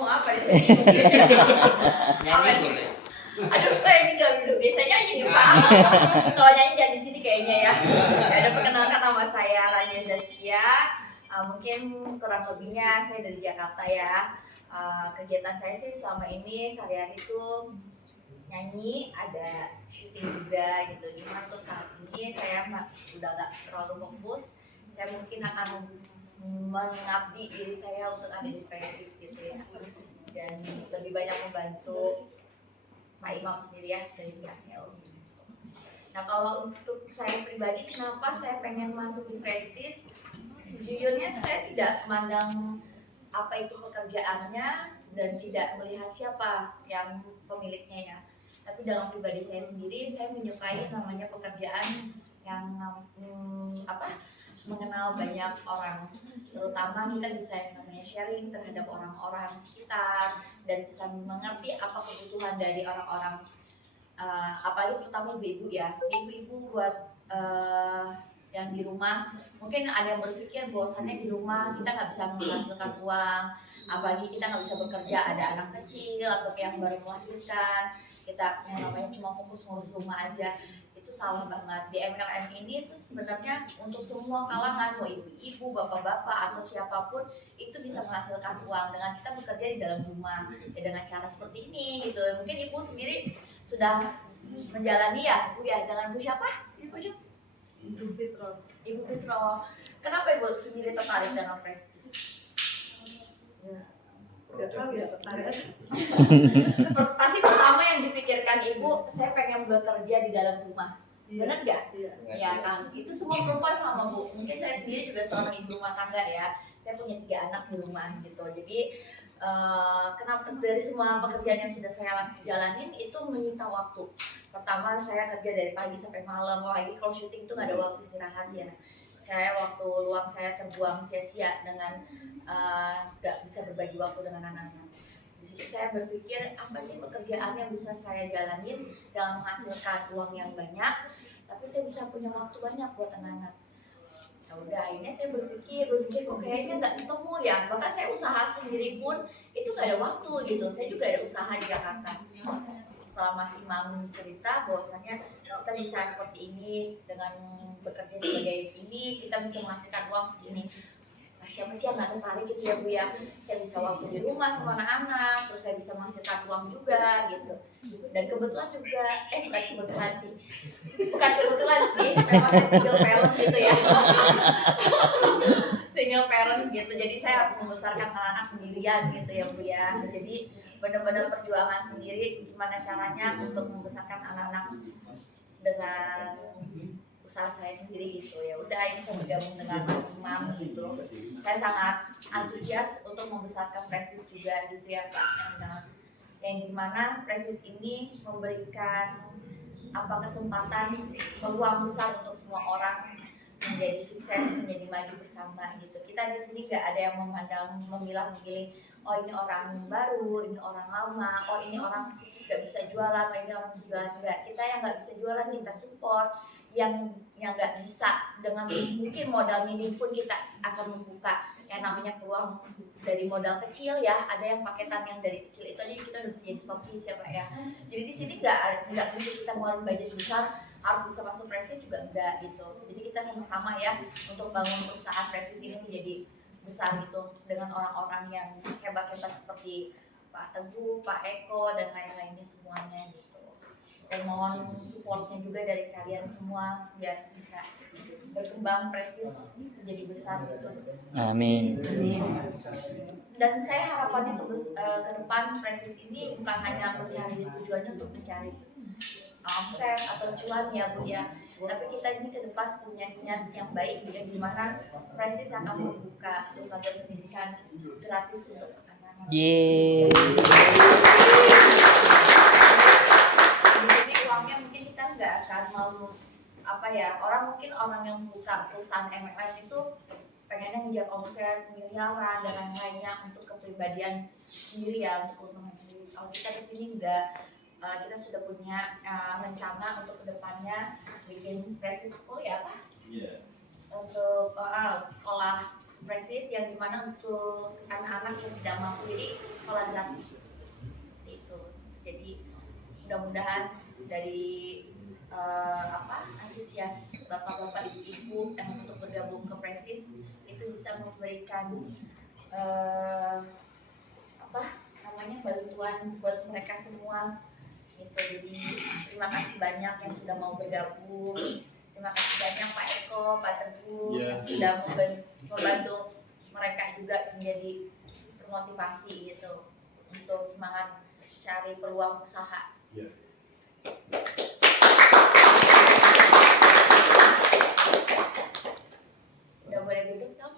ngomong apa di sini? Nyanyi boleh. Aduh, saya ini gak duduk biasanya aja nih Pak. Kalau nyanyi jangan di sini kayaknya ya. Ada perkenalkan nama saya Rania Zaskia. Mungkin kurang lebihnya saya dari Jakarta ya. Kegiatan saya sih selama ini sehari-hari itu nyanyi, ada syuting juga gitu. Cuma untuk saat ini saya udah gak terlalu fokus. Saya mungkin akan mengabdi diri saya untuk ada di Prestige gitu ya. Dan lebih banyak membantu Pak Imam sendiri ya dari pihak SEO. Nah kalau untuk saya pribadi kenapa saya pengen masuk di Prestige? Sejujurnya saya tidak memandang apa itu pekerjaannya dan tidak melihat siapa yang pemiliknya ya. Tapi dalam pribadi saya sendiri saya menyukai namanya pekerjaan yang mengenal banyak orang, terutama kita bisa yang namanya sharing terhadap orang-orang sekitar dan bisa mengerti apa kebutuhan dari orang-orang, apalagi terutama ibu-ibu ya, ibu-ibu buat yang di rumah. Mungkin ada yang berpikir bahwasannya di rumah kita nggak bisa menghasilkan uang, apalagi kita nggak bisa bekerja, ada anak kecil atau yang baru melahirkan, kita yang namanya cuma fokus ngurus rumah aja. Itu salah banget. Di MLM ini tuh sebenarnya untuk semua kalangan, mau ibu-ibu, bapak-bapak atau siapapun itu bisa menghasilkan uang dengan kita bekerja di dalam rumah ya, dengan cara seperti ini gitu. Mungkin ibu sendiri sudah menjalani ya Bu ya, dengan Bu siapa? Ibu Fitro. Ibu Fitro. Kenapa Ibu sendiri tertarik dengan Prestige? Gak tahu ya, tertarik aja. Pasti pertama yang dipikirkan ibu, saya pengen bekerja di dalam rumah. Benar nggak? Iya. Ya kan, itu semua perempuan sama Bu. Mungkin saya sendiri juga seorang ibu rumah tangga ya. Saya punya 3 anak di rumah gitu. Jadi kenapa dari semua pekerjaan yang sudah saya jalanin itu menyita waktu. Pertama saya kerja dari pagi sampai malam. Wah ini kalau syuting itu nggak ada waktu istirahat ya. Kayak waktu luang saya terbuang sia-sia dengan gak bisa berbagi waktu dengan anak-anak. Di situ saya berpikir apa sih pekerjaan yang bisa saya jalanin dengan menghasilkan uang yang banyak, tapi saya bisa punya waktu banyak buat anak-anak. Ya udah, akhirnya saya berpikir kok kayaknya nggak ketemu ya. Bahkan saya usaha sendiri pun itu nggak ada waktu gitu. Saya juga ada usaha di Jakarta. Selama si Mam cerita bahwasannya kita bisa seperti ini dengan bekerja sebagai ini, kita bisa menghasilkan uang segini. Nah, siapa sih yang nggak tertarik gitu ya Bu ya? Saya bisa waktu di rumah sama anak-anak, terus saya bisa menghasilkan uang juga gitu. Dan kebetulan juga, bukan kebetulan sih, memang saya single parent gitu ya. Single parent gitu, jadi saya harus membesarkan anak-anak sendirian gitu ya Bu ya. Jadi benar-benar perjuangan sendiri gimana caranya untuk membesarkan anak-anak dengan usaha saya sendiri gitu. Ya udah, ini saya bergabung dengan Mas Imam gitu. Saya sangat antusias untuk membesarkan Prestige juga gitu ya Pak, yang dimana Prestige ini memberikan kesempatan, peluang besar untuk semua orang menjadi sukses, menjadi maju bersama gitu. Kita di sini nggak ada yang memilah-milih, oh ini orang baru, ini orang lama, oh ini orang nggak bisa jualan, oh ini orang bisa jualan. Enggak, kita yang nggak bisa jualan kita support, yang nggak bisa dengan mungkin modal minim pun kita akan membuka yang namanya peluang dari modal kecil ya. Ada yang paketan yang dari kecil itu aja kita udah bisa jadi stokis ya Pak ya. Jadi di sini nggak bisa kita ngeluarin budget besar harus bisa masuk Prestige juga enggak gitu. Jadi kita sama-sama ya untuk bangun perusahaan Prestige ini menjadi besar gitu dengan orang-orang yang hebat-hebat seperti Pak Teguh, Pak Eko dan lain-lainnya semuanya gitu. Dan mohon supportnya juga dari kalian semua biar bisa berkembang Prestige menjadi besar gitu. Amin. Dan saya harapannya ke depan Prestige ini bukan hanya mencari tujuannya untuk mencari omset atau cuan ya Bu ya, tapi kita ini ke depan punya niat yang baik yang dimana Prestige akan membuka lembaga pendidikan gratis untuk anak-anak. Yeay. Di sini uangnya mungkin kita nggak akan mau orang yang buka perusahaan MLM itu pengennya ngejar omset miliaran dan lain-lainnya untuk kepribadian sendiri ya, untuk keuntungan sendiri. Kalau kita di sini enggak, kita sudah punya rencana untuk kedepannya bikin Prestige School ya Pak? Untuk sekolah Prestis yang dimana untuk anak-anak yang tidak mampu, jadi sekolah gratis seperti itu. Jadi mudah-mudahan dari antusias bapak-bapak ibu-ibu yang untuk bergabung ke Prestis itu bisa memberikan bantuan buat mereka semua gitu. Jadi terima kasih banyak yang sudah mau bergabung. Terima kasih banyak Pak Eko, Pak Teguh yang sudah membantu mereka juga menjadi termotivasi gitu untuk semangat cari peluang usaha. Udah boleh duduk dong?